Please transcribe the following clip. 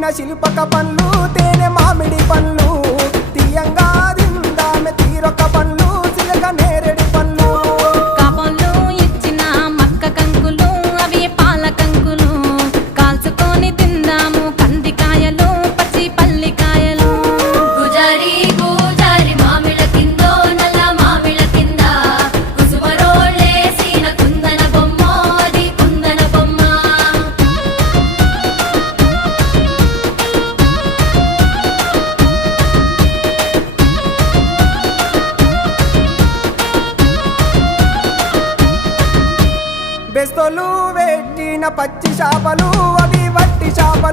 పెట్టిన శిల్పక పండ్లు తేనె మామిడి పండ్లు తీయంగా దిందామె తీరొక పండ్లు చిలక నేరేడు పండ్లు కాపంలో ఇచ్చిన మక్క కంకులు అవి పాల కంకులు కాల్చుకొని తిందాము కందికాయలు పచ్చి పల్లికాయలు గుజారి గుజారి మామిళ్ళ కిందో నల్ల మామిళ్ళ కింద కుసుమరోళ్ళేసిన కుందన బొమ్మ అది కుందన బొమ్మ బెస్తలు పెట్టిన పచ్చి చేపలు అవి వట్టి చేపలు